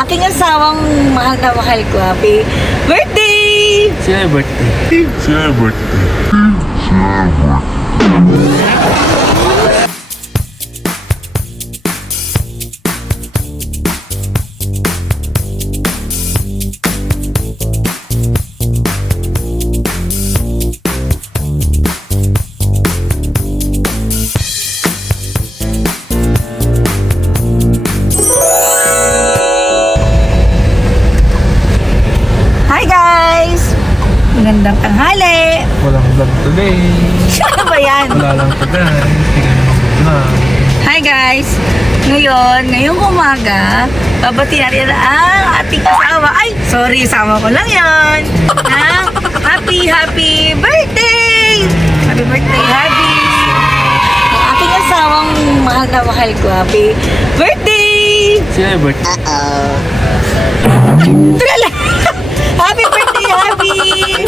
aking asawang mahal na mahal ko. Happy birthday! Sino yung birthday? Hi guys! Magandang tanghali! Walang vlog today. Ano ba yan? Wala lang to guys. Tingnan mo vlog. Hi guys! Ngayong umaga, babati natin ang ating asawa. Ay, sorry, asawa ko lang yon. Happy birthday! Happy birthday, Happy! Ang aking asawang mahal na mahal ko. Happy birthday! Sino yung birthday? Trala! Happy birthday, Happy!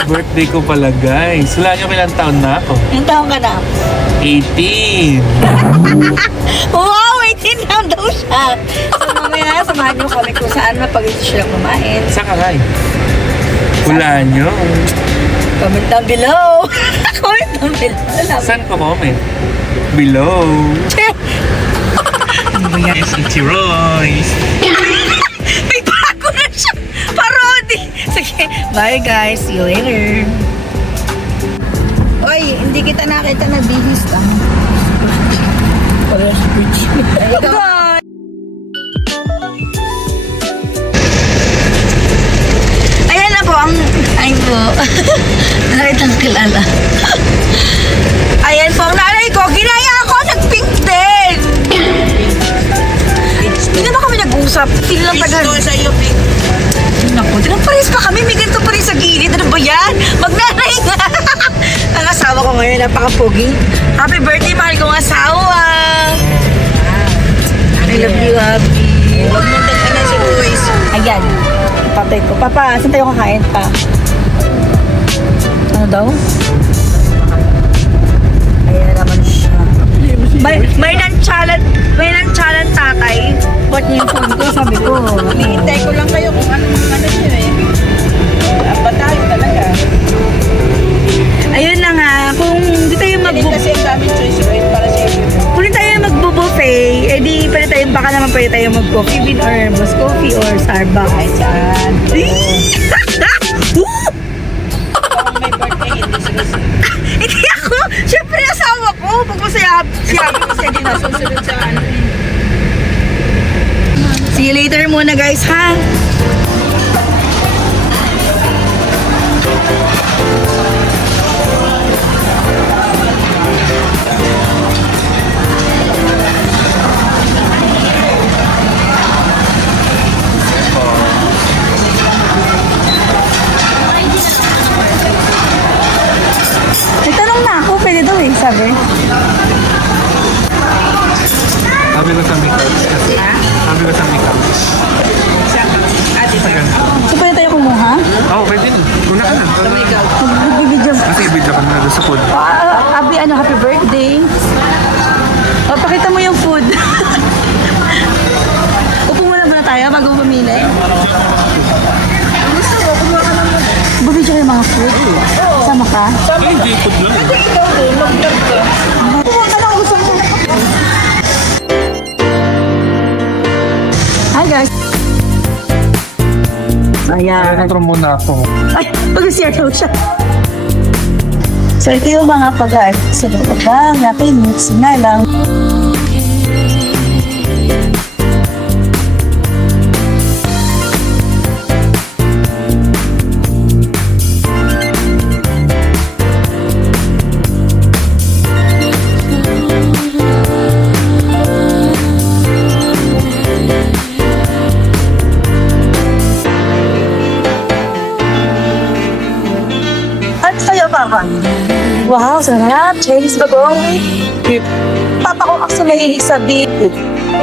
Birthday ko pala guys. Wala nyo kailang taon na ako? Ilang taon ka na? 18. Wow, 18 lang daw siya. So mamaya, samahan niyo kami kung saan mapag-ito siya kumain. Saan ka kain? Wala nyo. Comment down below. Comment down below. Saan ko comment? Below. Ano ba yan? Yes, it's Royce. May bago na siya. Parody. Sige, bye guys. See you later. Oy, hindi kita nakita na bihis lang. Parang speech. Bye. Ayan na po ang... Ay po. Nakitang kilala. Ayan po ang nanay ko. Ginaya ako. Nag-pink din. Hindi na ba kami nag-usap? Hindi lang tagal. Naku, pares pa kami. May ganito pa rin sa gilid. Ano ba yan? Magnanay nga. Ang asawa ko ngayon, napaka-pogi. Happy birthday, mahal kong asawa. I love you, Happy. Huwag mo tagtanan si Luis. Ayan. Patay ko. Papa, saan tayo kakain pa? Ano daw? Ayan naman siya. May nang-challenge tatay. Ba't niya yung phone ko? Sabi ko. Hintay ko lang kayo kung ano nyo eh. Patalo talaga. Ayun na nga, kung di tayo Kasi ang daming choice right para sa iyo. kung di tayo magbo-buffet, edi pwede tayo, baka naman pwede tayo mag-coffee bean or Boss Coffee or Starbucks. Ay, saan? Woo! Kung may birthday, hindi sila Hindi ako! Siyempre asawa ko! Pag masaya ko din ako. susunod sa ano. See you later muna guys, ha? Nagtanong na ako, pwede daw eh, sabi. Sabi ko sa makeup. Sabi ko sa makeup. So pwede tayo kumuha? Oo, pwede. Kuna ka na. Nagbibidyo. Kasi video ka na sa food. Abi, happy birthday. O, pakita mo yung food. Upo muna tayo bago pumili. Gusto mo, kumuha ka naman. Bumidyo yung mga food. Sama ka? Ay, hindi food lang. Ikaw din, mag-vlog ka. Kumuha ka lang, gusto mo. Hi guys. Ayan. Control muna ako. Ay, pag-share daw siya. So, ito yung mga pag-art. So, pag natin, mix na lang. At sa'yo, Papa? Wow, sarap. Chinese bagong. Papa ko kasi mahilig sa beef.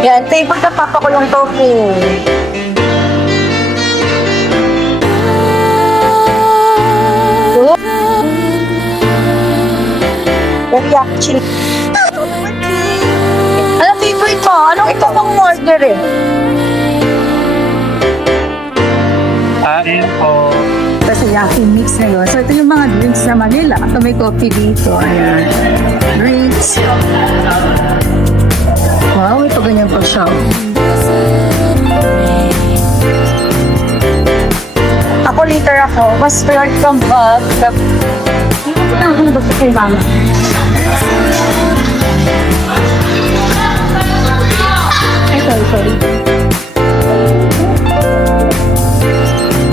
Yan, favorite na papa ko yung tofu. Teriyaki chili. Ano favorite mo? Anong ito pang order eh? Yaki Mix ngayon. So, ito yung mga drinks sa Manila. Ito may coffee dito. Ayan. Drinks. Wow, ito ganyan pa siya. Ako liter ako. Mas fair from bag. Ano ba kay mama? Ay, sorry.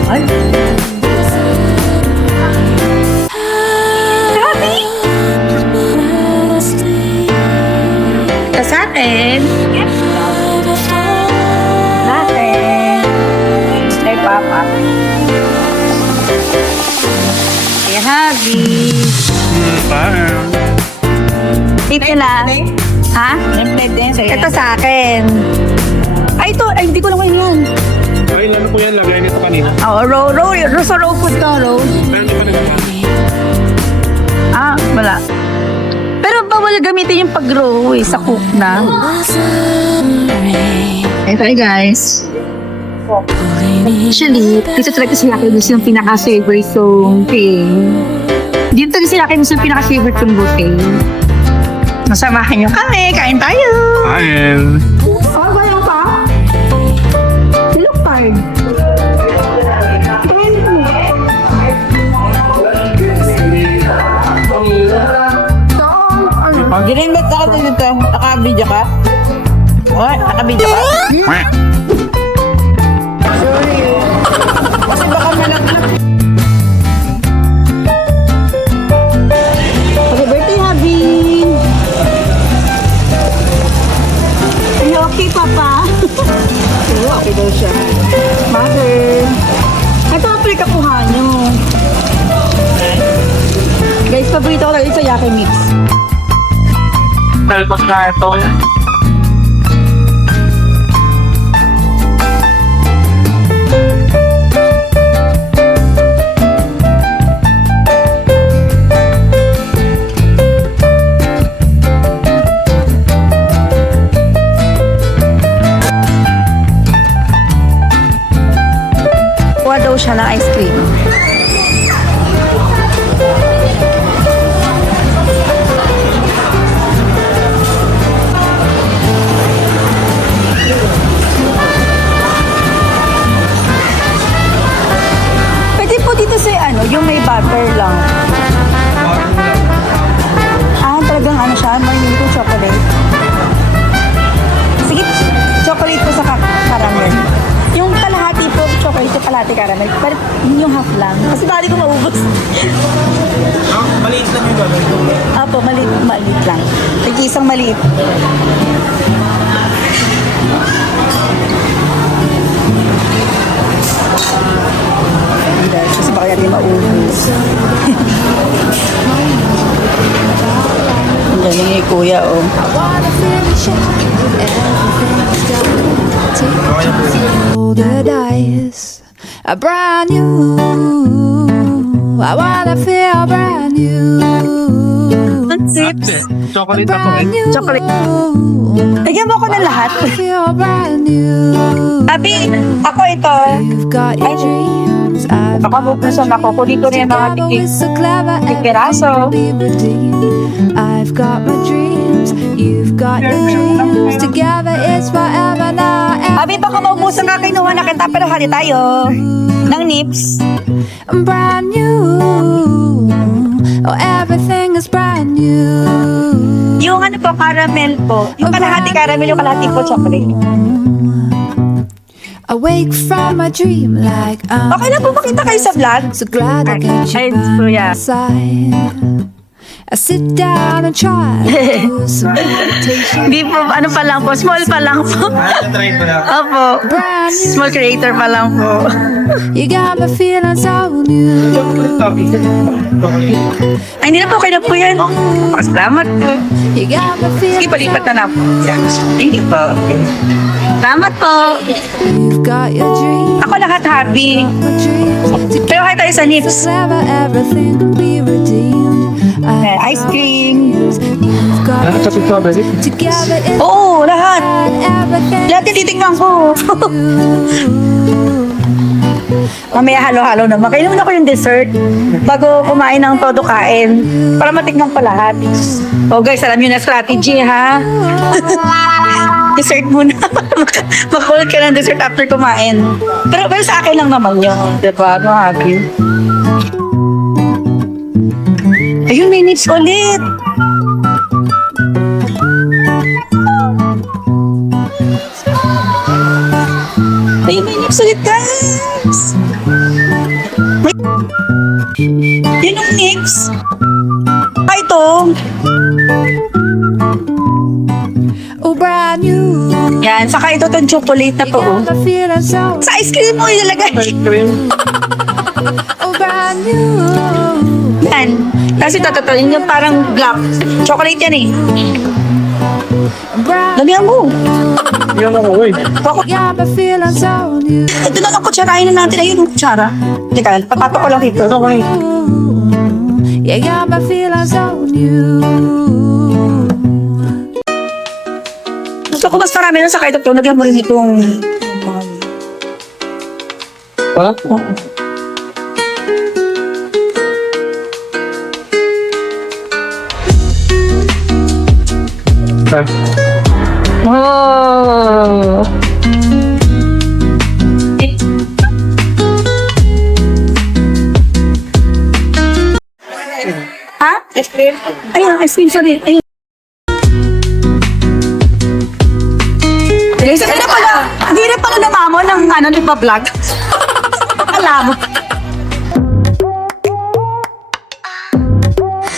Ay. Grabe! Ito sa akin. Natin. Ay, papa. Ay, habi. Parang. Tip nila. Ha? Ito sa akin. Ay, ito. Ay, hindi ko lang yan. Ay, lalo po yan. Lagay nito kanina. Oo, sa raw food ka, raw. Pero hindi pa nagawa. Wala. Pero bawal gamitin yung pag-raw sa cook na. Ito guys. Actually, dito talaga sila kayo yung pinaka-favorite yung thing. Dito talaga sila kayo yung pinaka-favorite yung buffet. Masamahan nyo kami. Kain tayo. Kain. Bayaw pa? Look card. Ginimbat ako dito. Naka-video ka? Ay, naka-video ka? Sorry. Kasi baka malaglag. Happy birthday, Habi! Are you okay, Papa? Oo, okay daw siya. Mother! Ito ang kapuhan nyo. Guys, paborito ko talaga sa Yaki Mix. Talpas na ito. Kuha daw siya ng ice cream. Pwede po dito sa yung may butter lang. Talagang siya, may nito chocolate. Sige, chocolate po sa caramel. Yung kalahati po, chocolate sa kalahati caramel. Pero yung half lang. Kasi bali ko maubos. Maliit lang yung gagawin. Apo, maliit lang. Nag-isang maliit. Kasi baka yan yung maubos. Ang galing ni Kuya, oh. The dice are brand new. I wanna feel brand new. Tips. Chocolate ako eh. Chocolate. Lagyan mo ako ng lahat. I feel brand new. Abi, ako ito. You've got your dreams. I've Baka mabusan ako. Kunin ko rin yung mga together tikik. we're so clever. May piraso. Everything will be redeemed. I've got my dreams. You've got your dreams. Together it's forever now. Abi, baka maubusan ka kinuha na kita. Pero hali tayo. Ng nips. I'm brand new. Oh, everything is brand new. Yung po, caramel po. Yung kalahati caramel, yung kalahati po chocolate. Awake from my dream like I'm Okay lang po makita kayo sa vlog. so glad I got Ay, you by kuya. my side. I sit down and try to do some meditation. Hindi po, pa lang po. Small pa lang po. Try ko lang. Opo. Brand new, Small creator pa lang po. you got me feeling so new. Ay, hindi na po. Okay na po yan. Salamat po. You got me Sige, feeling palipat na na po. Hindi po. Salamat po. you've got your dream, Ako lahat happy. my dreams. Pero kahit tayo sa nips. Together everything will be redeemed. Ice cream. You've got Lahat sa strawberry. together it's Oo, lahat. everything. Lahat yung titignan ko. Mamaya halo-halo naman. Kailangan ako yung dessert bago kumain ng todo kain. Para matikman pa lahat. Oh guys, alam nyo na strategy ha. Dessert muna. Makulit ka ng dessert after kumain. Pero sa akin lang naman yun. Diba? No, happy. Ayun, may nips ulit. Ayun, may nips ulit, guys. Yun yung nips. Ah, ito. Oh, brand new. Yan, saka ito itong chocolate na to. Oh. Got the feeling so. Sa ice cream mo ilalagay. Oh, brand new. Yan. Kasi ito, yung parang black. Chocolate yan eh. Brand. Lamihan mo. Yan ako, uy. Got the feeling so new. Ito na lang, kutsarahin na natin. Ayun yung kutsara. Teka, papato ko lang dito. Okay. Yeah, got the feeling so new. Gusto ko mas marami lang sa kahit ito. Lagyan mo rin itong... Ha? Oh. Ha? Ice cream? Ayun, ice cream, sorry. Ayun. Hindi na pala. Hindi na pala namamo ng ano, nagpa-vlog. Alam mo.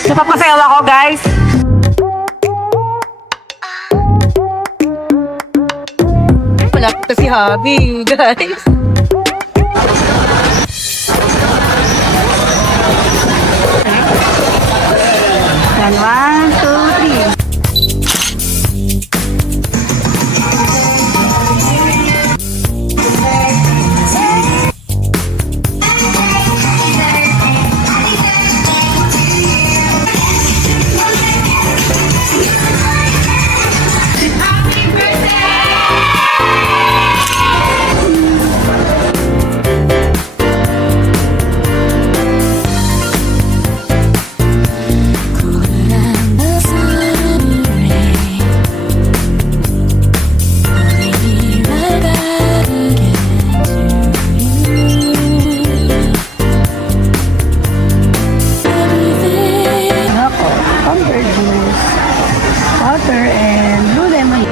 Napapasayaw ako, guys. Wala ko si Habi, guys. Yan, 1, 2, 3. Water and blue lemon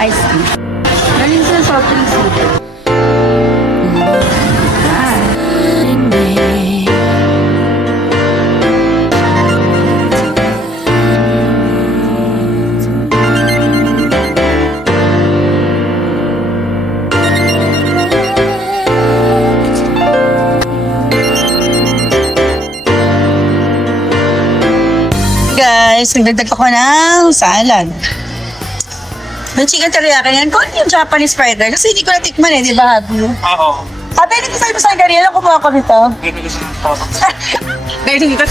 ice tea. Galing sa soft drinks dito. Guys, nagdagdag ako ng salad. Yung chicken teriyaki yan, kung ano yung Japanese fried rice. Kasi hindi ko natikman eh, di ba, Habi? Oo. Ate, hindi ko sabi sa ganyan, kumuha ko nito. Dahil hindi ko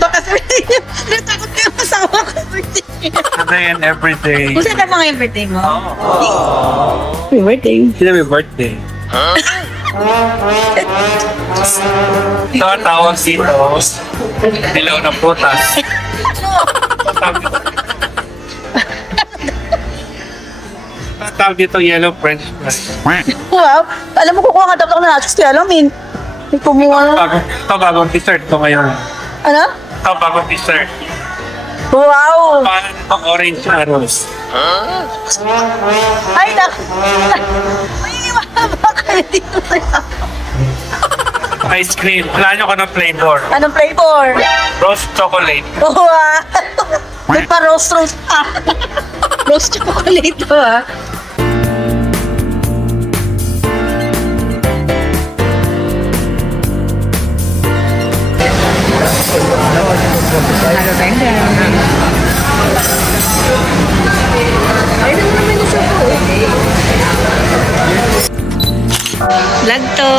baka sabihin niyo, natakot kayo masawa ko sa birthday. Today and every day. Kung saan ka mga yung birthday mo? Oo. Yung birthday? Sila may birthday. Ito ang tawag dito. Dilaw na putas. Tawag dito yellow french fries. Wow, alam mo kukuha ka dapat ako ng nachos, kaya alam, may kumuha. Ito bagong dessert ko ngayon. Ano? Ito bagong dessert. Wow! Paano itong orange arrows? Ay, may iwaba kayo dito sa Ice cream. Plano ko ng flavor. anong flavor? Rose chocolate. Wow! May pa roast. Roast chocolate to ah. Vlog to.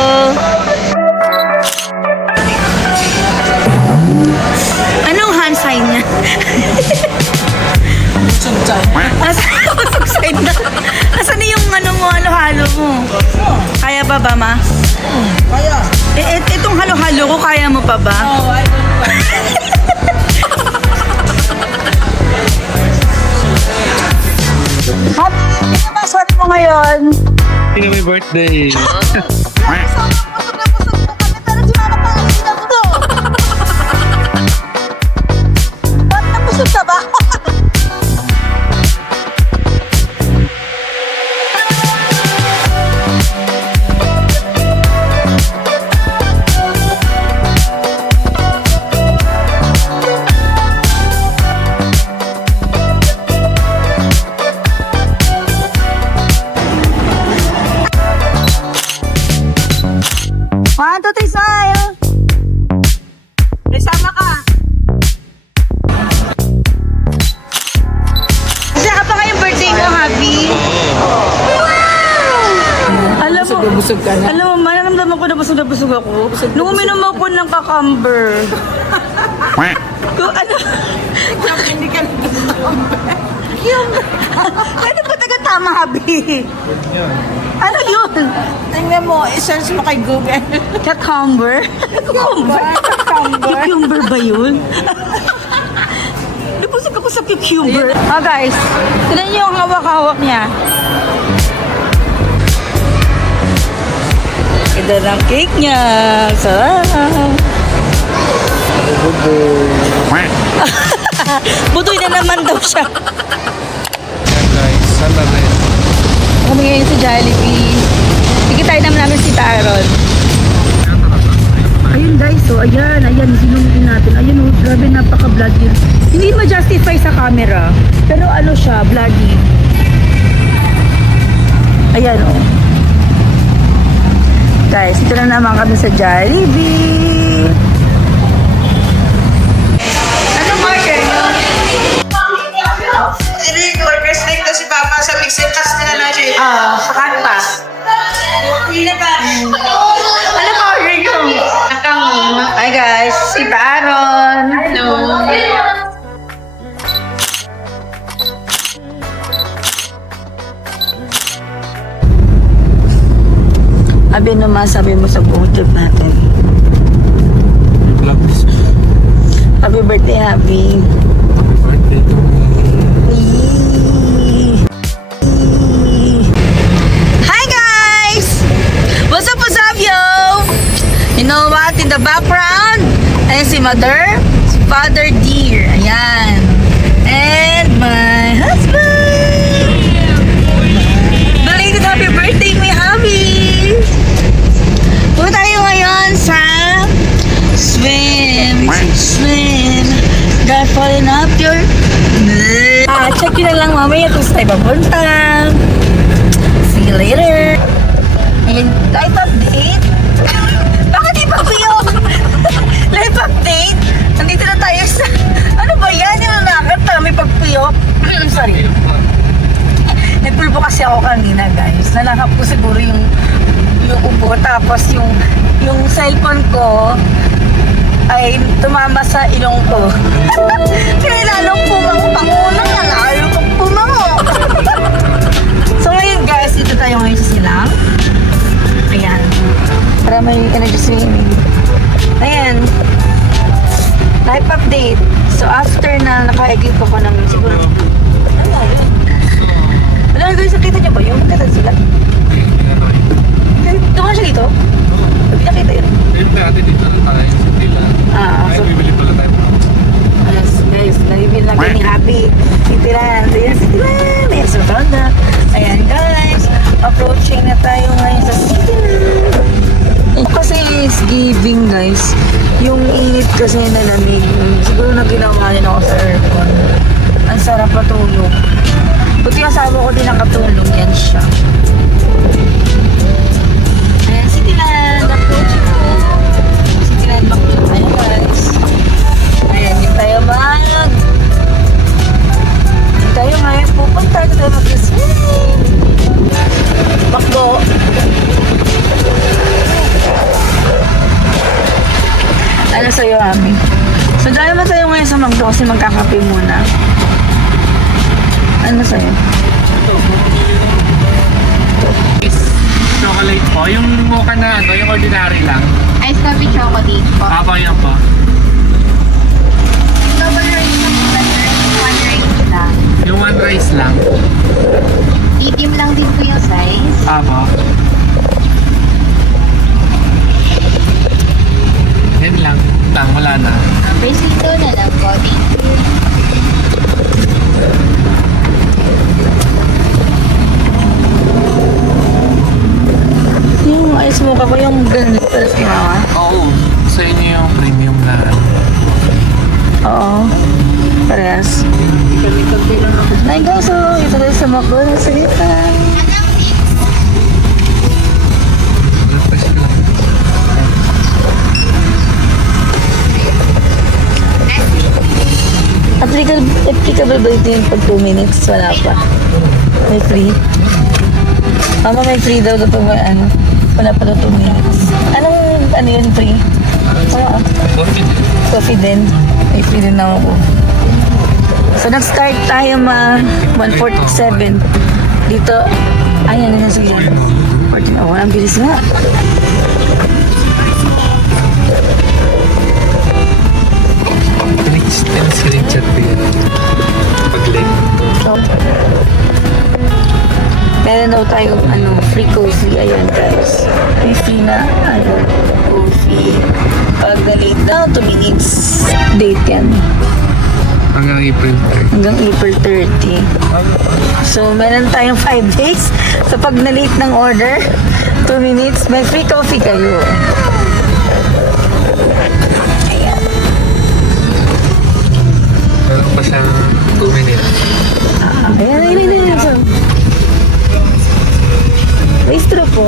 Anong hand sign niya? Asan na yung ano mo, halo-halo mo? Kaya ba ba, ma? Kaya. Itong halo-halo ko, kaya mo pa ba? Oo, I don't Happy, ano ba sorry mo ngayon? Hindi may birthday. Busog na busog po kami, pero si Mama parang hindi na busog. Ba't nabusog ka ba? One, two, three, smile! May sama ka. Kasi ka pa ngayong birthday mo, Happy. Wow! Alam mo, busog ka na. alam mo, naramdaman ko na busog ako. Nung uminom ako ng cucumber. Kung ano, Hindi ka na. yung, ano ba taga tama, Happy? Ano yun? Tingnan mo, i-search mo kay Google. Cucumber? Cucumber? Cucumber ba yun? Nabusog ako sa cucumber. Guys, tignan niyo yung hawak-hawak niya. Ito ng cake niya. Sarap. Budoy na naman daw siya. Guys, sana na yun. Kami ngayon sa Jollibee. Tikitay naman namin si Taron. Ayun guys, so ayan, sinungin natin. Ayun oh, grabe napaka-bloody. Hindi ma-justify sa camera. Pero ano siya, bloody. Ayan oh. Guys, ito na naman kami sa Jollibee. Anong order nyo? Workers like to si Papa sa mixing cast nila na siya. Sa kanta. Hindi pa. Ano ba order nyo? Hi guys, si Taron. Hello. Abi naman sabi mo sa buong trip natin. Vlog this. Happy birthday, Happy. Birthday to me. Hi guys! What's up, yo? You know what? In the background, ayan si Mother, si Father Dear. Ayan. And my husband. Belated happy birthday, my hubby. Punta tayo ngayon sa swim. God falling up your... check yun na lang mamaya kung saan tayo papunta. See you later. And life update. Bakit di pa yung life update? Nandito na tayo sa... Ano ba yan? Yung nakakata, may pagpiyok. Sorry. Nagpulpo kasi ako kanina, guys. Nalakap ko siguro yung upo. Tapos yung cellphone ko ay tumama sa ilong ko. Kaya lalong pumango-pango na yan. Lalo kong pumango. So ngayon, guys, dito tayo ngayon sa silang. Ayan. Para may energy swimming. Ayan. Life update. So after na naka-eglip ako ng siguro... Wala guys, nakita niyo ba yun? Nakita sila? Doon ka siya dito? Hindi nakita yun. Ayun na, ate dito na tayo sa Tila. Ay, So, bibili pala tayo. yes, guys, nalibin lang ni Happy. Sitilan. Ayan, Sitilan. Ayan, sa Ronda. Ayan, guys. Approaching na tayo ngayon sa Sitilan. Kasi is giving, guys. Yung init kasi na lamig. Siguro na ginawa din ako sa aircon. Ang sarap patulog. Buti asawa ko din nakatulog. Yan siya. Ayan, Sitilan. Approaching ko. Sitilan, bakit? Ayan, guys. Ayan, hindi tayo Hindi tayo ngayon pupunta. Hindi tayo mag-swimming. Bakbo. Ano sa'yo, Ami? So, dahil mo tayo ngayon sa Magdo kasi magkakape muna. Ano sa'yo? So, chocolate po. Yung mocha na ano, yung ordinary lang. Ice coffee chocolate po. Apo, yan po. Double rice na po, sir. One rice lang. Yung one rice lang. Medium lang din po yung size. Apo. Yan lang. Wala na. Bracelet daw na lang po. Thank you. Yung ice mocha ko, yung ganito si Mama. Oo. Sa inyo yung premium na ano. Oo. Parehas. Ay, guys, so, ito tayo sa McDonald's. Sige pa. Applicable ba ito yung pag 2 minutes? Wala pa. May free. Mama, may free daw pag may ano. Wala pa daw 2 minutes. Ano yun free? Oo. Coffee din. May free din na ako. So, nag-start tayo 1:47. Dito, ayan na sige. 14, oh, ang bilis nga. Screenshot ko yun. Pag-link. So, meron daw tayo free coffee. Ayan guys. May free na coffee. Pag na-late na, 2 minutes. Date yan. Hanggang April 3. Hanggang April 30. So, meron tayong 5 days. So, pag na-late ng order, 2 minutes, may free coffee kayo. Ayan. Meron pa siyang 2 minutes. Ayan. So, may straw po.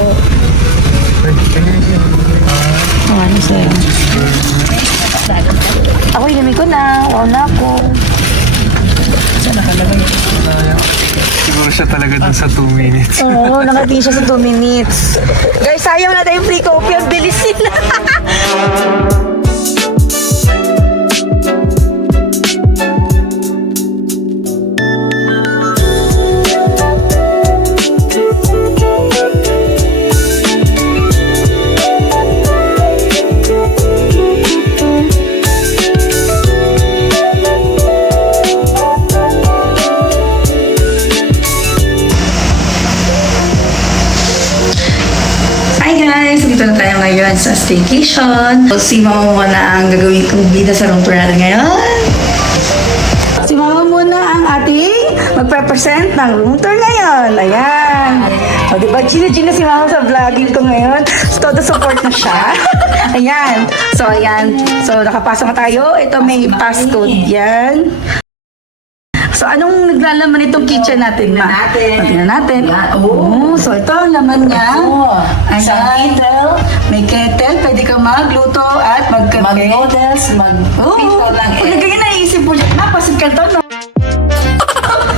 Ano sa'yo? Ako inamig ko na. Wow na ako. Saan nakalagay? Siguro siya talaga dun sa 2 minutes. Oo, nakatingin siya sa 2 minutes. Guys, sayang na tayong free coffee. Ang bilis sila. Hi guys! Dito na tayo ngayon sa staycation. So, si Mama muna ang gagawin kong bida sa room tour natin ngayon. Si Mama muna ang ating magpe-present ng room tour ngayon. Ayan. O, diba? Gina si Mama sa vlogging ko ngayon. So, todo support na siya. Ayan. So, ayan. So, nakapasok na tayo. Ito may passcode. Yan. So, anong naglalaman itong kitchen natin, Ma? Tingnan natin. Oo. So, ito ang laman niya. Isang kettle. May kettle. Pwede ka magluto at magkape. Mag-noodles, Oo. mag-pito lang Pag ganyan naisip mo siya, napasit ka ito, no?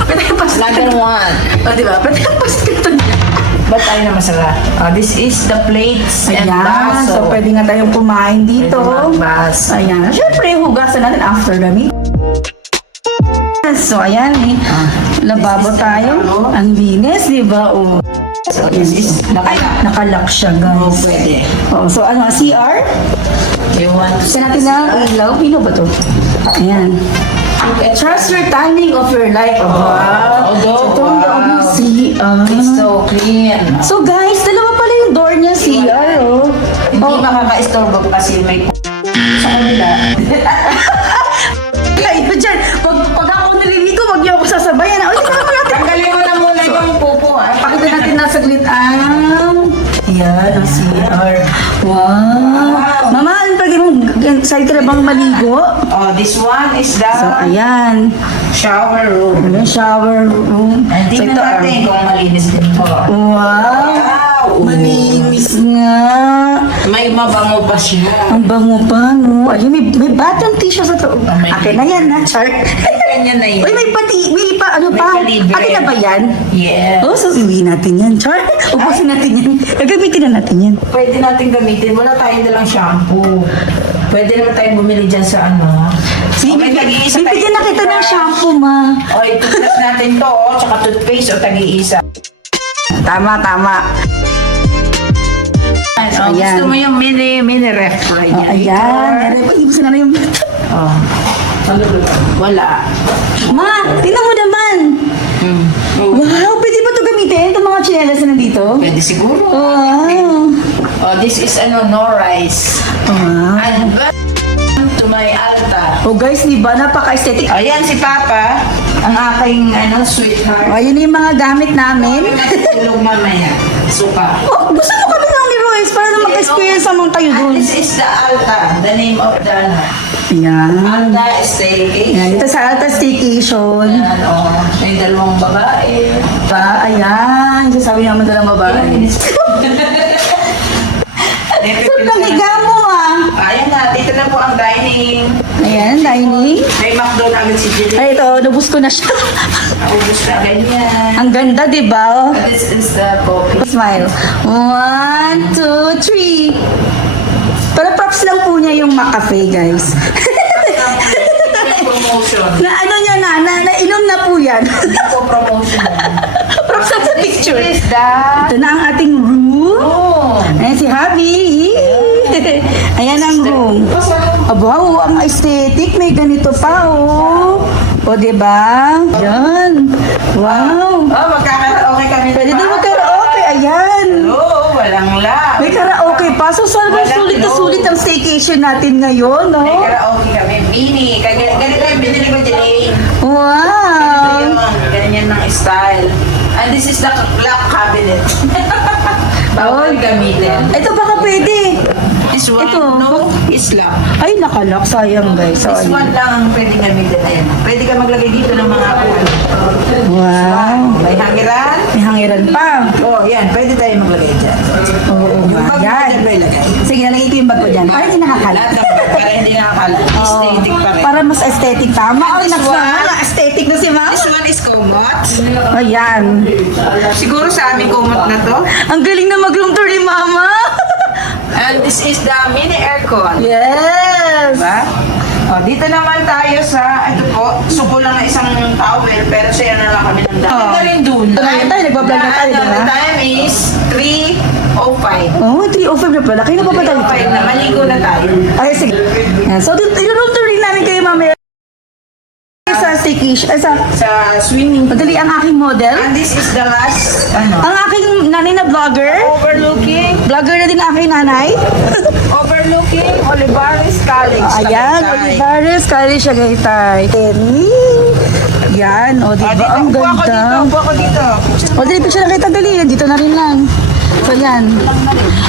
Pwede ka pasit ka Another ito. one. O, diba? Pwede ka pasit ka ito. Ba't tayo na masarap? This is the plates and Ayan. baso. So, pwede nga tayong kumain dito. Baso. Ayan. Siyempre, hugasan natin after the meal. So, ayan eh. Lababo tayo. Ang linis, di ba? Oh. So, this is Ay, nakalock siya, guys. pwede. Oh, so, ano, CR? You want to Sa natin na ilaw. Ilaw ba to? Ayan. Trust your timing of your life. Oh, wow. So, ito ang loob ng CR. It's so clean. So, guys, dalawa pala yung door niya, CR, oh. Hindi makaka-istorbo kasi may sa kanila. Kayo dyan, pag ako naliligo, wag niyo ako sasabayan. O, tingnan mo natin. Tanggalin mo na muna yung pupo, ha? Pakita natin na saglit ang... Yan, ang CR. Wow. Mama, ano pag yung side ka na bang maligo? Oh, this one is the So, ayan. shower room. Ayan, shower room. Hindi So, na ito, natin kung malinis din to. wow. Malinis nga. May mabango pa siya. Ang bango pa, no? Ayun, may bathroom tissue sa to. may- Akin na yan, ha, Char. Ganyan na Uy, yun. may ano May pa? kalibre. Akin na ba yan? Yeah. Oh, so iwi natin yan, Char. Ubusin natin yan. Gagamitin na natin yan. Pwede natin gamitin. Wala tayong dalang shampoo. Pwede naman tayong bumili dyan sa ano. Sige, O, may tag-iisa bibigyan na tayong kita ng toothbrush. shampoo, ma. O, itutlas natin to, tsaka toothpaste o tag-iisa. Tama, tama. Ayan. Gusto mo yung mini ref. Ayan. Ibusin na yung... Oh. Wala. Ma, tingnan mo naman. Wow, pwede ba ito gamitin? Itong mga chinelas na nandito? Pwede siguro. Wow. Oh, this is no rice. Wow. And welcome to my alta. Oh guys, di ba? Napaka-aesthetic. Ayan si Papa, ang aking sweetheart. Oh, yun yung mga gamit namin. Tulog mamaya. Suka. Oh, gusto mo kami ng ni Royce para na mag-experience naman kayo And dun. this is the alta, the name of the Ayan. alta staycation. Ayan, ito sa Alta Staycation. Ayan, oh. May dalawang babae. Ba, ayan. Sasabi naman dalang babae. Saan lang higa mo ah? Ayan na, dito na po ang dining. Ayan, dining. May McDo na agad si Julie. Ay, ito, nabus ko na siya. Naubos na ganyan. Ang ganda, di ba? This is the coffee. Smile. 1, 2, 3. Pero props lang po niya yung McCafe, guys. Promotion. na ano niya nainom na po yan. Hindi po promotion. props lang sa picture. This is the... Ito na ang ating room. Oh. Ayan si Javi. Ayan ang room. Wow, ang aesthetic. May ganito pa, oh. O, diba? Yan. Wow. Oh, magkakaraoke kami. Pwede din magkaraoke. Ayan. Oo, walang la. May karaoke pa. So, Walang sulit na no. sulit ang staycation natin ngayon, no? May karaoke kami. Mini. Ganito yung binili ko, Jane. Wow. Ganyan ng style. And this is the clock cabinet. Bawal gamitin. Ito baka pwede. This one, Ito. no, is lock. Ay, nakalak. Sayang, guys. This one lang ang pwede gamitin. Ayan. Pwede ka maglagay dito ng mga ulo. Wow. May hangiran. May hangiran pa. Oh, yan. Pwede tayo maglagay dyan. Oo, Yung bag mo yan. dyan ba ilagay? Sige, nalagay ko yung bag ko dyan. Para hindi nakakalat. Lahat ng bag, para hindi nakakalat. Aesthetic pa rin. Para mas aesthetic. Tama. And Ay, this one? aesthetic na si Mama. This one is kumot. Ayan. Siguro sa aming kumot na to. Ang galing na mag-room tour ni Mama. And this is the mini aircon. Yes. Diba? O, dito naman tayo sa, ito po, suko lang na isang towel, pero share na lang kami ng dami. Oh. Ito rin dun. Ito na tayo, nagbablog na tayo, The diba? time is 3:05. Oh, 3:05 na pala. Kayo na pa ba tayo? 3:05 na, maligo na tayo. Ay, sige. Yan. So, room tour rin namin kayo mamaya. Sa staycation, sa Sa swimming pool. madali ang aking model. And this is the last, Ang aking nanay na vlogger. Vlogger na din ang aking nanay. overlooking Olivares College. Ayan, Tagaytay. Olivares, Kali siya Tagaytay. Yan, o diba? Dito, Ang upo ako dito, ganda. upo ako dito. O dali, picture na kita dali. Dito na rin lang. So yan.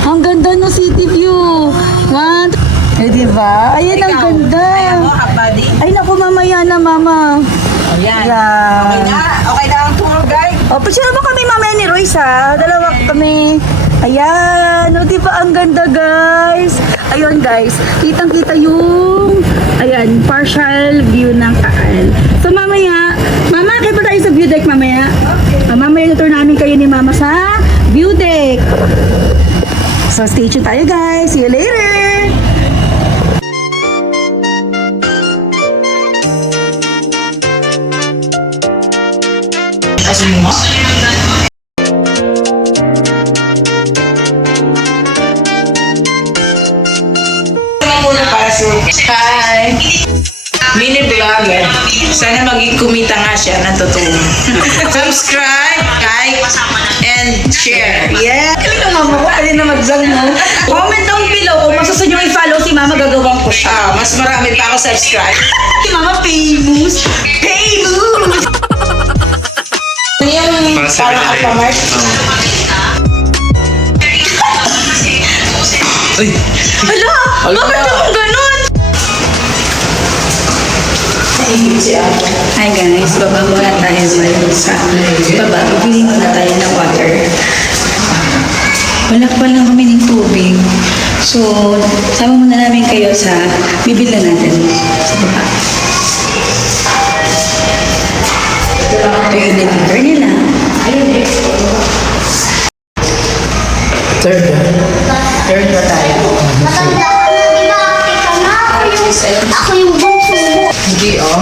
Ang ganda no city view. One, eh diba? Ayan, ang Ikaw, ganda. Ayan mo, abadi. Ay naku, mamaya na mama. Ayan. Yan. Okay na? Okay na ang tour guide? O, picture mo kami mamaya ni Royce ha. Dalawa kami. Ayan. O, di ba ang ganda, guys? Ayun, guys. Kitang-kita yung, ayan, partial view ng Taal. So, mamaya, mama, kaya pa tayo sa view deck mamaya? Mamaya tour namin kayo ni mama sa view deck. So, stay tuned tayo, guys. See you later! Hi! Mini vlogger. Sana maging kumita nga siya ng totoo. Subscribe, like, and share. Yeah! Kali ka mama ko, kali na mag-vlog mo. Comment down below kung gusto nyo i-follow si mama, gagawin ko siya. Mas marami pa ako subscribe. Si mama famous. Famous! Ano yung parang Alphamart? Uy! Hala! Bakit yung ganun? Hi guys, baba muna tayo ngayon sa baba. Bibili muna tayo ng water. Walakpan lang kami ng tubig. So, sama muna namin kayo sa bibili na natin sa baba. Ito yung deliver nila. Third ba tayo? Matanda ka na, di ba? Ako yung bunso mo. Hindi, oh.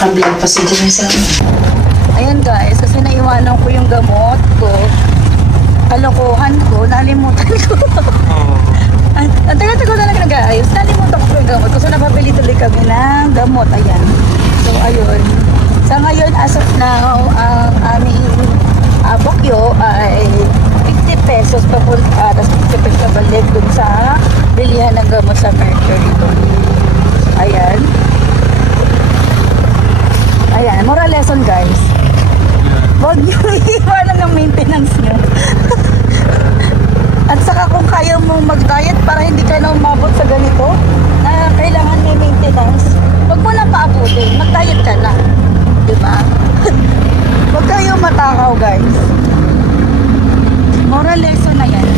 Ang vlog pa si Jimmy sa Ayan guys, kasi naiwanan ko yung gamot ko kalokohan ko, nalimutan ko. Oo. Ang tagal-tagal na lang nag-aayos. Nalimutan ko yung gamot ko. So, napabili tuloy kami ng gamot. Ayan. So, ayun. Sa ngayon, as of now, ang aming bokyo ay 50 pesos papunta. Tapos 50 pesos balik dun sa bilihan ng gamot sa Mercury doon. Ayan. Ayan. Moral lesson, guys. Huwag niyo iiwanan ng maintenance niyo. At saka kung kaya mo mag-diet para hindi ka na umabot sa ganito na kailangan may maintenance, huwag mo na paabutin. Mag-diet ka na. Diba? Huwag kayong matakaw, guys. Moral lesson na yan.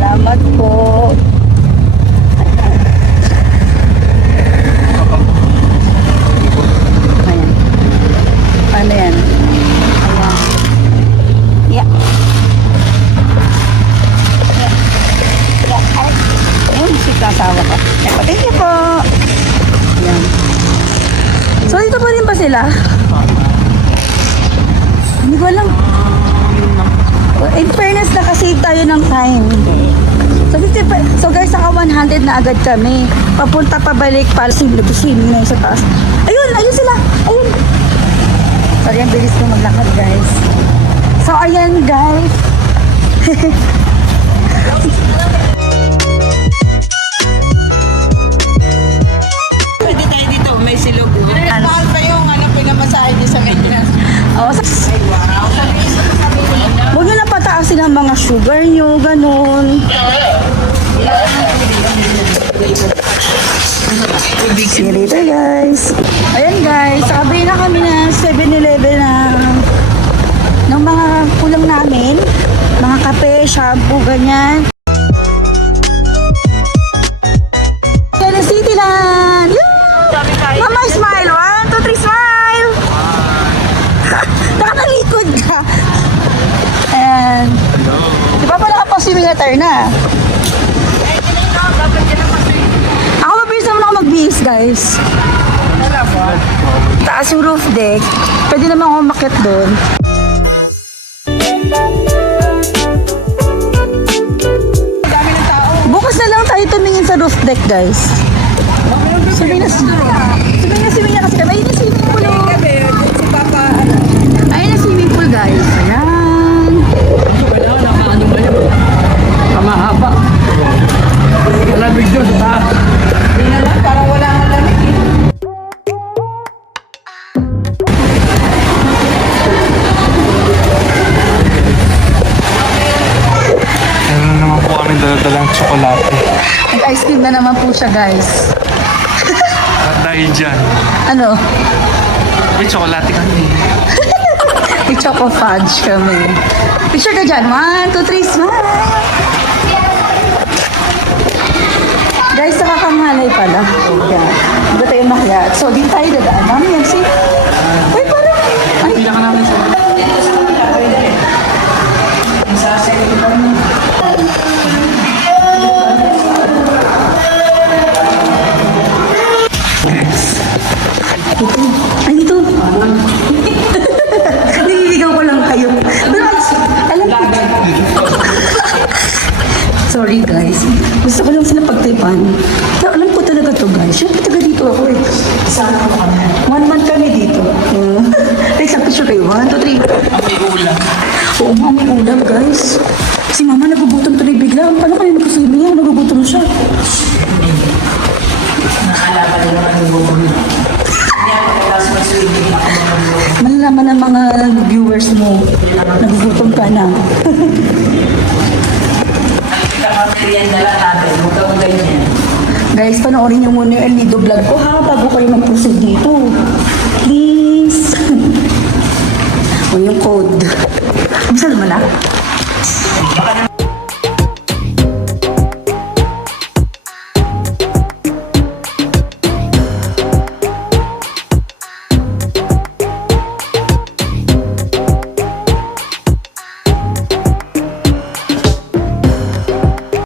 Salamat po. Ayan. Ano yan? Ayan. Yeah. Yeah. Ay, ayun, si kasawa ko. Thank you po. Ayan. So, dito pa rin ba sila? Hindi ko alam. In fairness, nakasave tayo ng time. So, so guys, naka 100 na agad kami. Papunta pabalik para swimming na yung sa taas. Ayun, ayun sila. Ayun. Sorry, ang bilis ko maglakad, guys. So, ayan, guys. Pwede tayo dito, may silog. Mahal pa yung pinamasahe niyo sa maintenance. Oh, huwag nyo na pataasin ang mga sugar nyo, ganun. See you later, guys. Ayan, guys. Sakabay na kami na 7-Eleven ng mga kulang namin. Mga kape, shampoo, ganyan. Quezon City Land! Mama, smile! 1, 2, 3, smile! Nakatalikod ka. And, di ba pala kapag-swimming attire na? Ako mabilis naman ako mag-bihis, guys. Taas yung roof deck. Pwede naman ako umakyat doon. Bukas na lang tayo tumingin sa roof deck, guys. Swimming na kasi kami. Ayun na swimming pool. Ayun na swimming pool, guys. Ayan. Mahaba. Malamig doon, ha? Parang wala nga lamig eh. Meron na naman po kami daladalang tsokolate. Nag-ice cream na naman po siya, guys. At dahil dyan, Ano? may tsokolate kami. May choco fudge kami. Picture ka dyan. 1, 2, 3, smile! Guys, nakakanghalay pala. Yan. Dito tayo makyat. So, di tayo dadaan. Mami, yan si... Uy, parang... Ay, Pila ka namin sa... ay, dito. Nililigaw ko lang kayo. Pero, alam ko. Sorry, guys. Gusto ko lang sila pagtipan. Pero alam ko talaga to, guys. Siyempre, taga dito ako eh. Saan ako kami? 1 month kami dito. Ay, sa picture kayo. 1, 2, 3. May ulam. Oo, nga, may ulam, guys. Si mama nagugutom tuloy bigla. Paano kami magkaswimming yan? Nagugutom siya. Nakalaban nila nagugutom. Hindi ako pagkatapos mag-swimming. Malalaman ng mga viewers mo. Nagugutom ka na. Merienda lang natin. Huwag kang ganyan. Guys, panoorin niyo muna yung El Nido vlog ko ha, bago kayo mag-proceed dito. Please. O yung code. Bisa naman ah.